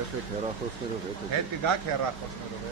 Երեխեք հեռախոսներով հետ կգաք հեռախոսներով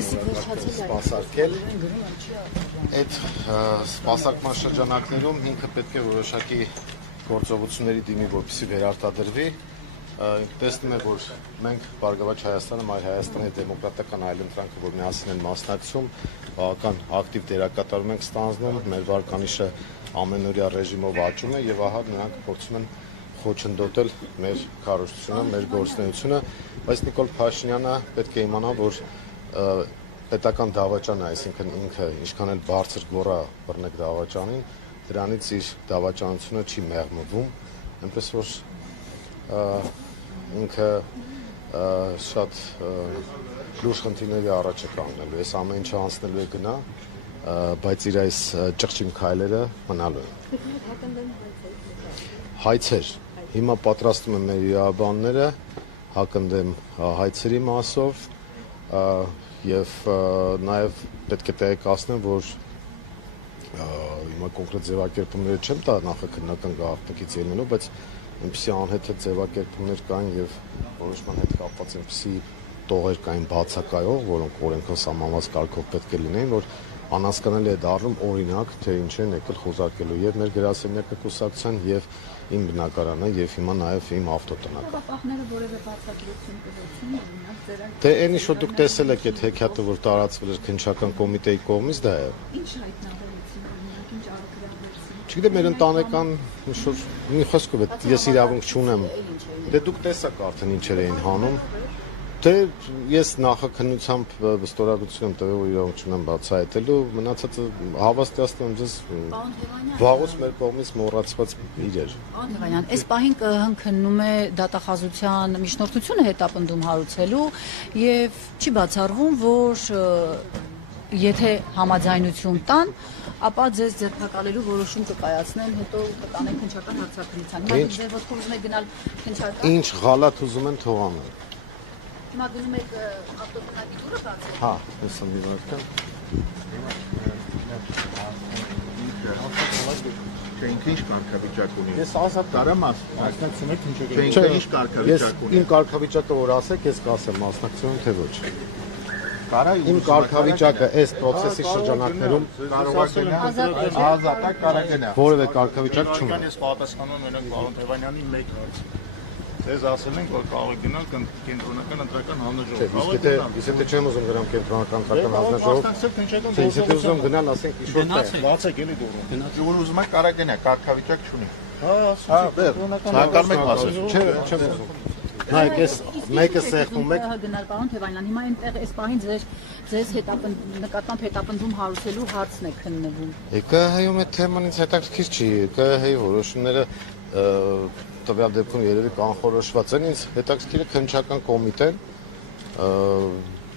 Սպասարկել այդ սպասարկման շրջանակներում ինքը պետք է որոշակի գործողությունների դիմի, որպեսզի վերարտադրվի, տեսնում եք, որ մենք Բարգավաճ Հայաստանը, Մայր Հայաստանի դեմոկրատական այլընտրանքը, որ միասին են մասնակցում, բավական ակտիվ դերակատարում ենք ստանձնում, մեր վարկանիշը ամենօրյա ռեժիմով աճում է եւ ահա նրանք փորձում են խոչընդոտել մեր քարոզությունը, մեր գործունեությունը, բայց Նիկոլ Փաշինյանը պետք է իմանա, որ պետական դավաճանը, այսինքն ինքը ինչքան էլ բարձր գոռա բռնեք դավաճանին, դրանից իր դավաճանությունը չի մեղմվում, այնպես որ ինքը շատ լուրջ խնդիրների առաջ է կանգնելու, այս ամեն ինչը անցնելու է գնա, բայց իր այս ճղճիմ քայլերը մնալու են։ Հայցեր, հիմա պատրաստում են մեր իրավաբանները հակընդդեմ հայցերի մասով եւ նաեւ պետք է տեղեկացնեմ, որ հիմա կոնկրետ ձևակերպումները չեմ տա նախաքննական գաղտնիքից ելնելով, բայց այնպիսի անհեթեթ ձևակերպումներ կային եւ որոշման հետ կապված այնպիսի տողեր կային բացակայող, որոնք օրենքով սահմանված կարգով պետք է լինեին, որ անհասկանալի է դառնում օրինակ, թե ինչ են եկել խոզարկելու եւ մեր գրասենյակը կուսակցության եւ իմ բնակարանը եւ հիմա նաեւ իմ ավտոտնակ։ Պահները որևէ բացատրություն կողմություն օրինակ ձեր Դե այնի շուտ դուք տեսել եք այդ հեքիաթը, որ տարածվել էր քննչական կոմիտեի կողմից, դա է։ ինչ հայտնաբերեցին օրինակ ինչ արգելացին։ Չգիտեմ, մեր ընտանեկան ինչ-որ մի խոսքով է, ես իրավունք չունեմ։ Դե դուք տեսաք արդեն ինչեր էին հանում։ Դե ես նախաքննությամբ ստորագրություն եմ տվել, որ իրավունք չունեմ բացահայտելու, մնացածը հավաստիացնում եմ ձեզ վաղուց մեր կողմից մոռացված իրեր։ Պարոն Թևանյան, այս պահին հնքնում է դատախազության միջնորդությունը հետապնդում հարուցելու եւ չի բացառվում, որ եթե համաձայնություն տան, ապա ձեզ ձերբակալելու որոշում կկայացնեն, հետո կտանեն քննչական հարցակցության։ Հիմա ձեր ոտքով ուզում եք գնալ քննչական։ Ինչ գալատ ուզում են թող անեն։ Հիմա գնում եք ավտոտնակի դուրը բացել։ Հա, ես եմ դիվարքան։ Ինքը ինչ կարգավիճակ ունի։ Ես ազատ Կարամաս, Մասնակցում եք քննչական։ թե ինքը ինչ կարգավիճակ ունի։ Իմ կարգավիճակը որ ասեք, ես կասեմ մասնակցություն թե ոչ։ Կարա Իմ կարգավիճակը այս process-ի շրջանակներում կարող է գնալ ազատ, կարա գնա։ որևէ կարգավիճակ չունի։ Ես պատասխանում եմ մենակ պարոն Թևանյանի մեկ հարց։ Ձեզ ասել ենք, որ կարող եք գնալ կենտրոնական ընտրական հանձնաժողով։ Իսկ եթե չեմ ուզում գնամ կենտրոնական ընտրական հանձնաժողով, թե իսկ եթե ուզում գնալ, ասենք ինչ-որ տեղ։ Բացեք էլի դուրը։ Որ ուզում եք կարա գնա, կարգավիճակ չունի։ Հա, Ցանկանում եք ասել։ Չեմ ուզում։ Նայեք, ես մեկը սեղմում եք։ Գնալ պարոն Թևանյան, հիմա այնտեղ այս պահին ձեզ նկատմամբ հետապնդում հարուցելու հարցն է քննվում։ ԿՀ-ում այդ թեման ինձ հետաքրքիր չի։ ԿՀ-ի որոշումները տվյալ դեպքում երևի կանխորոշված են, ինձ հետաքրքիր է քննչական կոմիտեն։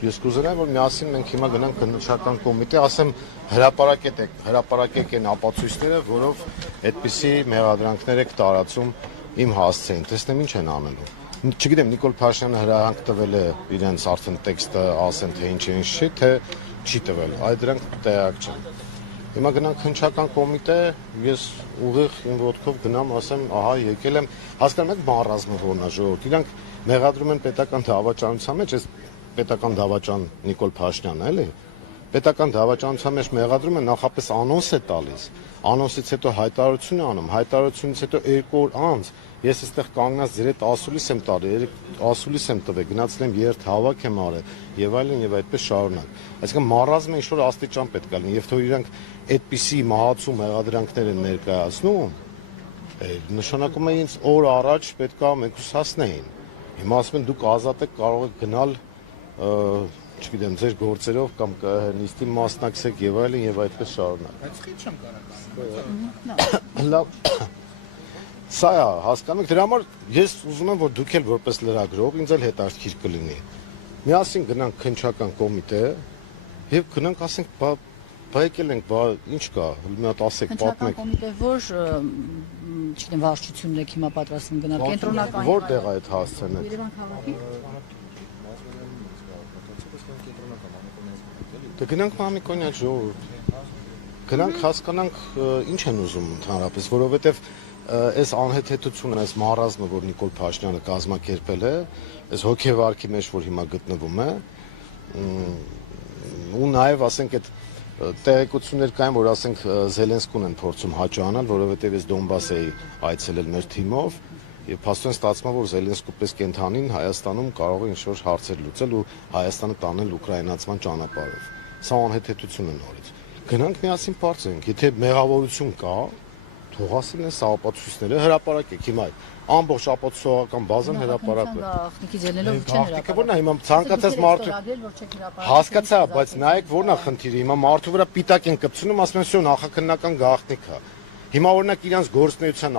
Ես կուզենայի, որ միասին մենք հիմա գնանք քննչական կոմիտե, ասեմ հրապարակեք այն ապացույցները, որով այդպիսի մեղադրանքներ եք տարածում իմ հասցեին։ Տեսնեմ ինչ են անելու։ Չգիտեմ, Նիկոլ Փաշինյանը հրահանգ տվել է իրենց արդեն տեքստը ասեն, թե ինչ է, ինչ չի, թե չի տվել։ Այդ դրանք տեղակ չեն։ Հիմա գնանք քննչական կոմիտե, ես ուղիղ իմ ոտքով գնամ, ասեմ, ահա եկել եմ, հասկանում եք մառազմը որն է ժողովուրդ։ Իրանք մեղադրում են պետական դավաճանության մեջ, այս պետական դավաճան Նիկոլ Փաշինյանը, էլի։ Պետական դավաճանության մեջ մեղադրում են նախապես անոնս է տալիս, անոնսից հետո հայտարարություն է անում, հայտարարությունից հետո 2 օր անց ես այստեղ կանգնած ձեր հետ ասուլիս եմ տալի, ասուլիս եմ տվել, գնացել եմ երթ հավաք եմ արել եւ այլն եւ այդպես շարունակ։ Այսինքն մառազմը ինչ որ աստիճան պետք է լինի, եւ թող իրանք այդպիսի մահացու մեղադրանքներ են ներկայացնում, նշանակում է ինձ օր առաջ պետքա մեկուսացնեին։ Հիմա ասում են դուք ազատ եք, կարող եք գնալ, չգիտեմ, ձեր գործերով կամ նիստի մասնակցեք եւ այլն եւ այդպես շարունակ։ Բայց խիտ չեմ կարող։ Լավ։ Սա է, հասկանում եք, դրա համար ես ուզում եմ, որ դուք էլ որպես լրագրող ինձ էլ հետաքրքիր կլինի։ Միասին գնանք քննչական կոմիտե եւ գնանք ասենք, բա եկել ենք, բա ինչ կա, մի հատ ասեք, պատմեք։ Քննչական կոմիտե որ, չգիտեմ, վարչությունն եք հիմա պատրաստվում գնալ կենտրոնական։ Որտեղ է այդ հասցեն։ Երևան քաղաքի։ Դե գնանք Մամիկոնյա ժողովուրդ։ Գնանք հասկանանք ինչ են ուզում ընդհանրապես, որովհետեւ այս անհեթեթությունը, այս մառազմը, որ Նիկոլ Փաշինյանը կազմակերպել է, այս հոգեվարքի մեջ, որ հիմա գտնվում է, ու նաև ասենք այդ տեղեկություններ կային, որ ասենք Զելենսկուն են փորձում հաջողանալ, որովհետև ես Դոնբաս էի այցելել մեր թիմով, Եվ փաստորեն ստացվում է, որ Զելենսկու պես կենթանին Հայաստանում կարող է ինչ-որ հարցեր լուծել ու Հայաստանը տանել ուկրաինացման ճանապարհով։ Սա անհեթեթություն է նորից։ Գնանք միասին բարձենք, եթե մեղավորություն կա, թող ասեն այս ապացույցները հրապարակեք հիմա ամբողջ ապացուցողական բազան հրապարակվել։ Գաղտնիքի ելնելով չեն Գաղտնիքը որն է հիմա ցանկացած մարդու հասկացա, բայց նայեք որն է խնդիրը, հիմա մարդու վրա պիտակ են կպցնում, ասում են սյո նախաքննական գաղտնիք է։ Հիմա օրինակ իրանց գործնեության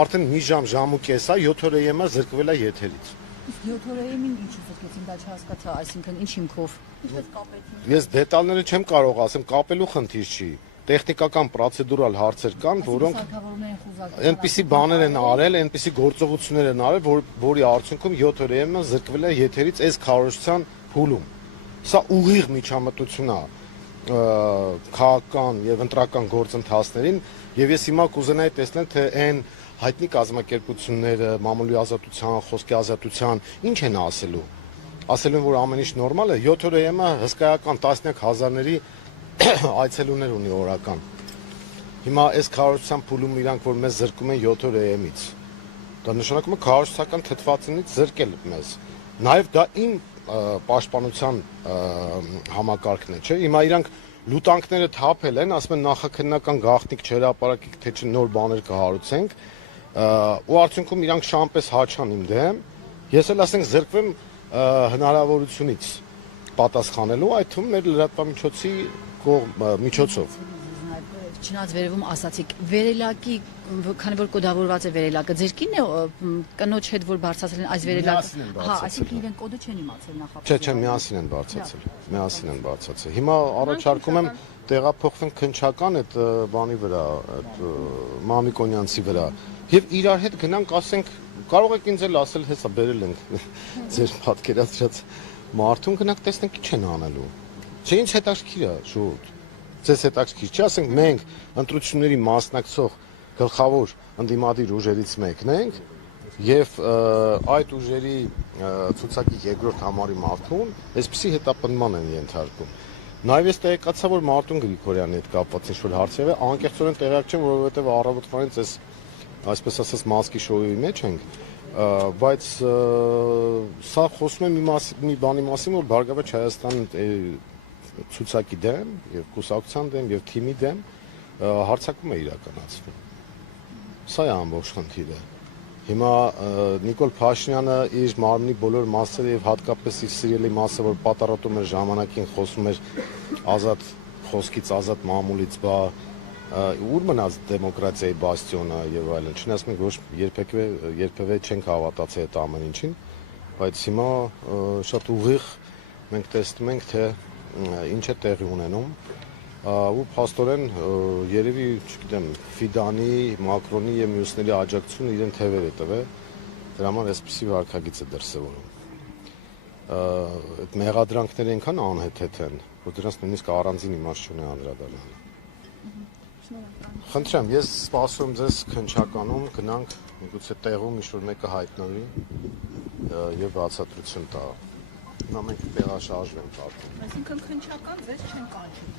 արդեն մի ժամ ու կես է 7 օր եմը զրկվել է եթերից։ 7 օրերին ինչ զրկեցին, դա չհասկացա, այսինքն ինչ հիմքով։ Ես դետալները չեմ կարող ասեմ, կապելու խնդիր չի։ Տեխնիկական պրոցեդուրալ հարցեր կան, որոնք այնպիսի բաներ են արել, այնպիսի գործողություններ են արել, որի արդյունքում 7 օր եմը զրկվել է եթերից այս քարոզչության փուլում։ Սա ուղիղ միջամտություն է քաղաքական եւ ընտրական գործընթացներին եւ ես հիմա կուզենայի տեսնել թե այն հայտնի կազմակերպությունները մամուլի ազատության, խոսքի ազատության ինչ են ասելու։ Ասելու են որ ամեն ինչ նորմալ է, 7 օր եմը հսկայական տասնյակ հազարների այցելուներ ունի օրական։ Հիմա այս քարոզչության փուլում իրանք որ մեզ զրկում են 7 օր եմից։ Դա նշանակում է քարոզչական թթվածնից զրկել մեզ։ Նաեւ դա իմ պաշտպանության համակարգն է, չէ՞։ Հիմա իրանք լուտանքները թափել են, ասում են նախաքննական գաղտնիք չհրապարակեք, թե չէ նոր բաներ կհարուցենք, ու արդյունքում իրանք շամպես հաչան իմ դեմ։ Ես էլ ասենք զրկվեմ հնարավորությունից պատասխանելու, այդ թվում մեր լրատվամիջոցի միջոցով։ Չնայած վերևում ասացիք, վերելակի, քանի որ կոդավորված է վերելակը, ձեր կինն է կնոջ հետ որ բարձրացել են այս վերելակը։ Հա, այսինքն իրեն կոդը չեն իմացել նախապես։ Չէ, միասին են բարձրացել։ Միասին են բարձրացել։ Հիմա առաջարկում եմ տեղափոխվենք քնչական այդ բանի վրա, այդ Մամիկոնյանցի վրա, եւ իրար հետ գնանք, ասենք, կարող եք ինձ էլ ասել, հեսա բերել ենք ձեր պատկերացրած մարդուն, գնանք տեսնենք ինչ են անելու։ Չէ, ինչ հետաքրքիր է, շուտ։ Ձեզ հետաքրքիր չի, ասենք մենք ընտրությունների մասնակցող գլխավոր ընդդիմադիր ուժերից մեկն ենք եւ այդ ուժերի ցուցակի երկրորդ համարի մարդուն այսպեսի հետապնդման են ենթարկում։ Նաեւ ես տեղեկացա, որ Մարտուն Գրիգորյանի հետ կապված ինչ-որ հարցեր է, անկեղծորեն տեղյակ չեմ, որովհետեւ առավոտվանից այս այսպես ասած մասկի շոուի մեջ ենք, բայց սա խոսում է մի բանի մասին, որ Բարգավաճ Հայաստանը ցուցակի դեմ եւ կուսակցության դեմ եւ թիմի դեմ հարցակում է իրականացվում։ Սա է ամբողջ խնդիրը։ Հիմա Նիկոլ Փաշինյանը իր մարմնի բոլոր մասերը եւ հատկապես իր սիրելի մասը, որ պատարոտում էր ժամանակին խոսում էր ազատ խոսքից, ազատ մամուլից, ուր մնաց դեմոկրատիայի բաստիոնը եւ այլն։ Չնայած մենք ոչ երբևէ չենք հավատացել այդ ամեն ինչին, բայց հիմա շատ ուղիղ մենք տեսնում ենք թե ինչ է տեղի ունենում ու փաստորեն երևի, չգիտեմ, Ֆիդանի, Մակրոնի եւ մյուսների աջակցությունը իրեն թևեր է տվել, դրա համար այսպեսի վարքագիծ է դրսևորում։ Այդ մեղադրանքները այնքան անհեթեթ են, որ դրանց նույնիսկ առանձին իմաստ չունի անդրադառնալը։ Խնդրեմ, ես սպասում ձեզ քնչականում գնանք, միգուցե տեղում ինչ-որ մեկը հայտնվի եւ բացատրություն տա։ Նա մենք տեղաշարժվենք արդեն։ Այսինքն քնչական ձեզ չեն կանչում։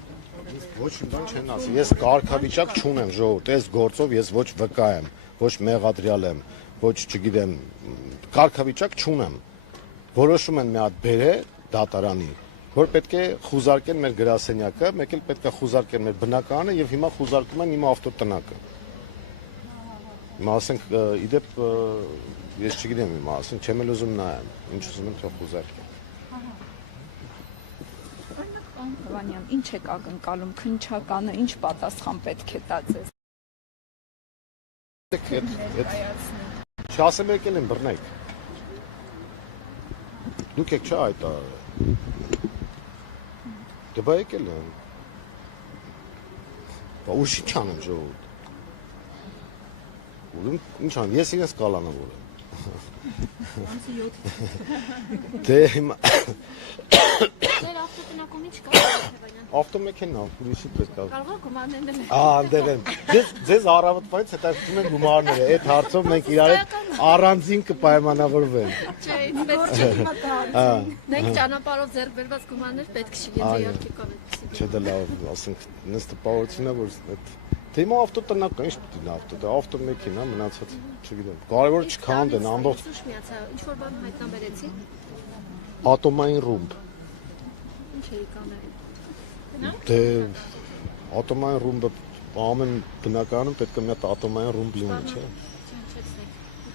Ոչ մի բան չեն ասի։ Ես կարգավիճակ չունեմ, ժողովուրդ, այս գործով ես ոչ վկա եմ, ոչ մեղադրյալ եմ, ոչ, չգիտեմ, կարգավիճակ չունեմ։ Որոշում են մի հատ բերել դատարանի, որ պետք է խուզարկեն մեր գրասենյակը, մեկ էլ պետք է խուզարկեն մեր բնակարանը եւ հիմա խուզարկում են իմ ավտոտնակը։ Հիմա ասենք, իդեպ ես չգիտեմ հիմա, ասենք չեմ էլ ուզում նայեմ, ինչ ուզում են թող խուզարկեն։ Հովանյան, ինչ եք ակնկալում քնչականը, ինչ պատասխան պետք է տա ձեզ։ Չասեմ եկել են բռնեք։ Դուք եք չէ այդ Դե բա եկել են։ Բա ուշի չանեմ ժողովուրդ։ Ուրում ինչ անեմ, ես իրենց կալանավորեմ։ Դե հիմա Ձեր ավտոտնակում ինչ կա, Հովանյան։ ավտոմեքենա, ուրիշի պետք է։ Կարող եք գումարներն էլ։ Անդեղ եմ։ Ձեզ առավոտվանից հետաքրքրում են գումարները, այդ հարցով մենք իրար հետ առանձին կպայմանավորվենք։ Չէ, պետք չի հիմա։ Մենք ճանապարհով ձեռք բերված գումարներ պետք չի, եթե իհարկե կա այդպեսի։ Չէ, դա լավ, ասենք, նստը տպավորությունն է, որ այդ Թեմա ավտոտնական, ինչ պիտի նա ավտոմեքենա մնացած, չգիտեմ։ Կարևորը չքանդեն ամբողջ Ինչ միացա, ինչ որ բան հայտնաբերեցի։ ատոմային ռումբ։ Ինչ էի կանել։ Դե ատոմային ռումբը ամեն բնակարանում պետք է մի հատ ատոմային ռումբ լինի, չէ՞։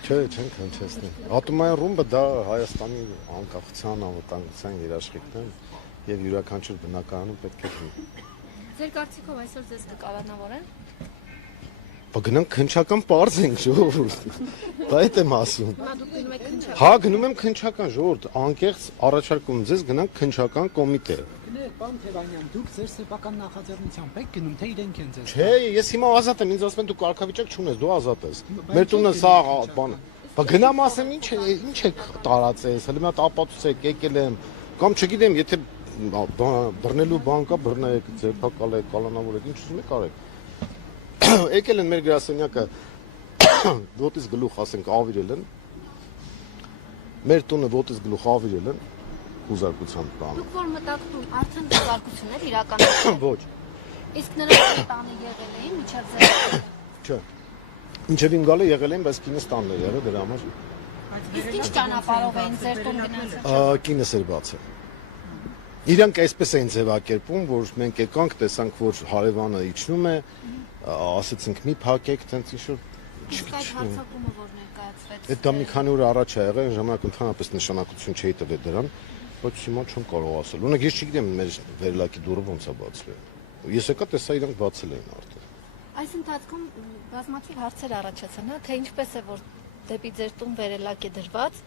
Չէ, չեն քնչեցնի։ Ատոմային ռումբը դա Հայաստանի անկախության, անվտանգության երաշխիքն է եւ յուրաքանչյուր բնակարանում պետք է լինի։ Ձեր կարծիքով այսօր ձեզ կկալանավորեն։ Բա գնանք քնչական պարզ ենք ժողովուրդ։ Դա է եմ ասում։ Հիմա դուք գնում եք քնչական։ Հա, գնում եմ քնչական ժողովուրդ, անկեղծ առաջարկում ձեզ գնանք քնչական կոմիտե։ Գնեք, պարոն Թևանյան, դուք ձեր սեփական նախաձեռնությամբ եք գնում, թե իրենք են ձեզ։ Չէ, ես հիմա ազատ եմ, ինձ ասում են դու կարգավիճակ չունես, դու ազատ ես։ Մեր տունը սա բանը։ Բա գնամ ասեմ, ինչ է տարածես, հələ մի հատ ապացուցեք, եկել եմ, կամ չգիտեմ, եթե բռնելու բան կա, բռնեք, ձերբակալեք, կալանավորեք, ինչ ուզում եք արեք։ Եկել են մեր գրասենյակը ոտից գլուխ ասենք ավիրել են։ Մեր տունը ոտից գլուխ ավիրել են հուզարկության բանը։ Դուք որ մտածում արդեն զարգացություններ իրականացել։ Ոչ, Իսկ նրանք տանը եղել էին միջև ձեր։ չէ։ Ինչև իմ գալը եղել են, բայց կինս տանն է եղել դրա համար։ Իսկ ինչ ճանապարհով էին ձեր տուն գնացել։ Կինս էր բացել։ Իրանք այսպես էին ձևակերպում, որ մենք եկանք, տեսանք, որ հարևանը իջնում է, ասացինք մի փակեք, տենց ինչ-որ Իսկ այդ հարցակումը որ ներկայացվեց։ Այդ դա մի քանի օր առաջ է եղել, ժամանակ ընդհանրապես նշանակություն չէի տվել դրան, բայց հիմա չեմ կարող ասել։ Ունեք ես չգիտեմ մեր վերլակի դուռը ոնց է բացվել։ Ես եկա տեսա իրանք բացել էին արդեն։ Այս ընթացքում բազմաթիվ հարցեր առաջացան, հա, թե ինչպես է որ դեպի ձեր տուն վերելակ է դրված,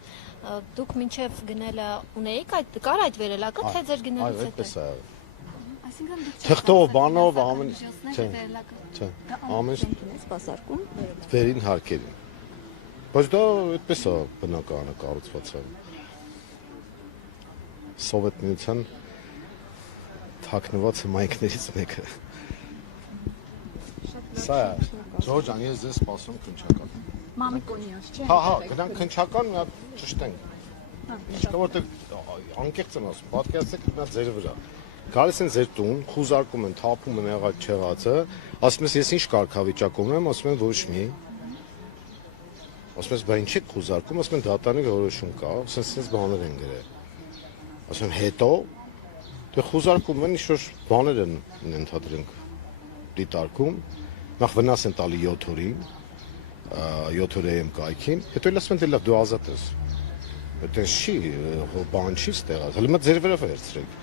դուք մինչև գնելը ունեիք այդ կար այդ վերելակը, թե ձեր գնելուց հետո։ Այդպես է եղել։ Այսինքն դուք Թղթով, բանով, ամեն չէ, վերելակը։ Չէ, ամեն Սպասարկում վերին հարկերին։ Բայց դա այդպես է բնակարանը կառուցված է։ Սովետ միության թաքնված հմայքներից մեկը։ Սա է, Ջորջան, ես ձեզ սպասում քնչական։ Մամիկոնյաց, չէ՞։ Հա, գնանք քնչական, մի հատ ճշտենք։ Ինչքան որտեղ անկեղծ եմ ասում, պատկերացրեք մի հատ ձեր վրա։ Գալիս են ձեր տուն, խուզարկում են, թափում են եղած չեղածը, ասում ես ես ինչ կարգավիճակում եմ, ասում են ոչ մի։ Ասում ես բա ինչ եք խուզարկում, ասում են դատարանի որոշում կա, ասես բաներ են գրել։ Ասում եմ հետո դե խուզարկում են ինչ-որ բաներ են ընդհանրենք դիտարկում, նախ վնաս են տալի 7 օրին, 7 օր եմ կայքին, հետո էլ ասում են դե լավ դու ազատ ես։ Այդտեղ չի, բան չի ստեղած, հələ մա ձեր վրա վերցրեք։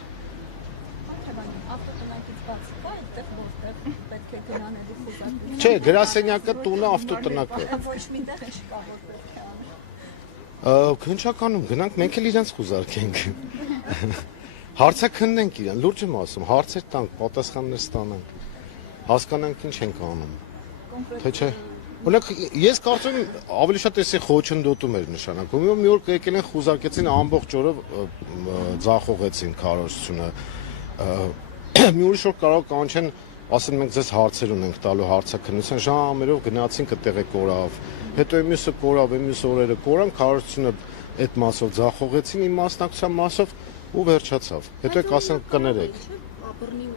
Ավտոտնակից բաց կա այդտեղ որտեղ պետք է գնանելու խոզարկում։ Չէ, գրասենյակը տունը ավտոտնակը։ Ոչ մի տեղ չկա որտեղ է անում։ Քնչականում գնանք մենք էլ իրենց խուզարկենք։ Հարցաքննենք իրան, լուրջ եմ ասում, հարցեր տանք, պատասխաններ ստանանք։ Հասկանանք ինչ ենք անում։ Թե չէ։ Օրինակ ես կարծում եմ ավելի շատ էսի խոչընդոտում էր նշանակում։ Մի օր եկել են խուզարկեցին ամբողջ օրը ձախողեցին քարոզությունը։ Մի ուրիշ օր կարող կանչեն, ասեն մենք ձեզ հարցեր ունենք տալու հարցաքննության ժամերով գնացինք այդտեղ կորավ։ Հետո մյուսը կորավ, մյուս օրերը կորան, քարոզությունը այդ մասով ձախողեցին, իմ մասնակցության մասով ու վերջացավ։ Հետո կասեն կներեք։ Բռնի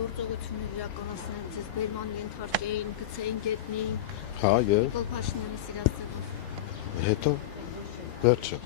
գործողություններ իրականացնել ձեզ բերման ենթարկեին, գցեին գետնին։ Հա, եւ Նիկոլ Փաշինյանի սիրասցենով։ հետո վերջը։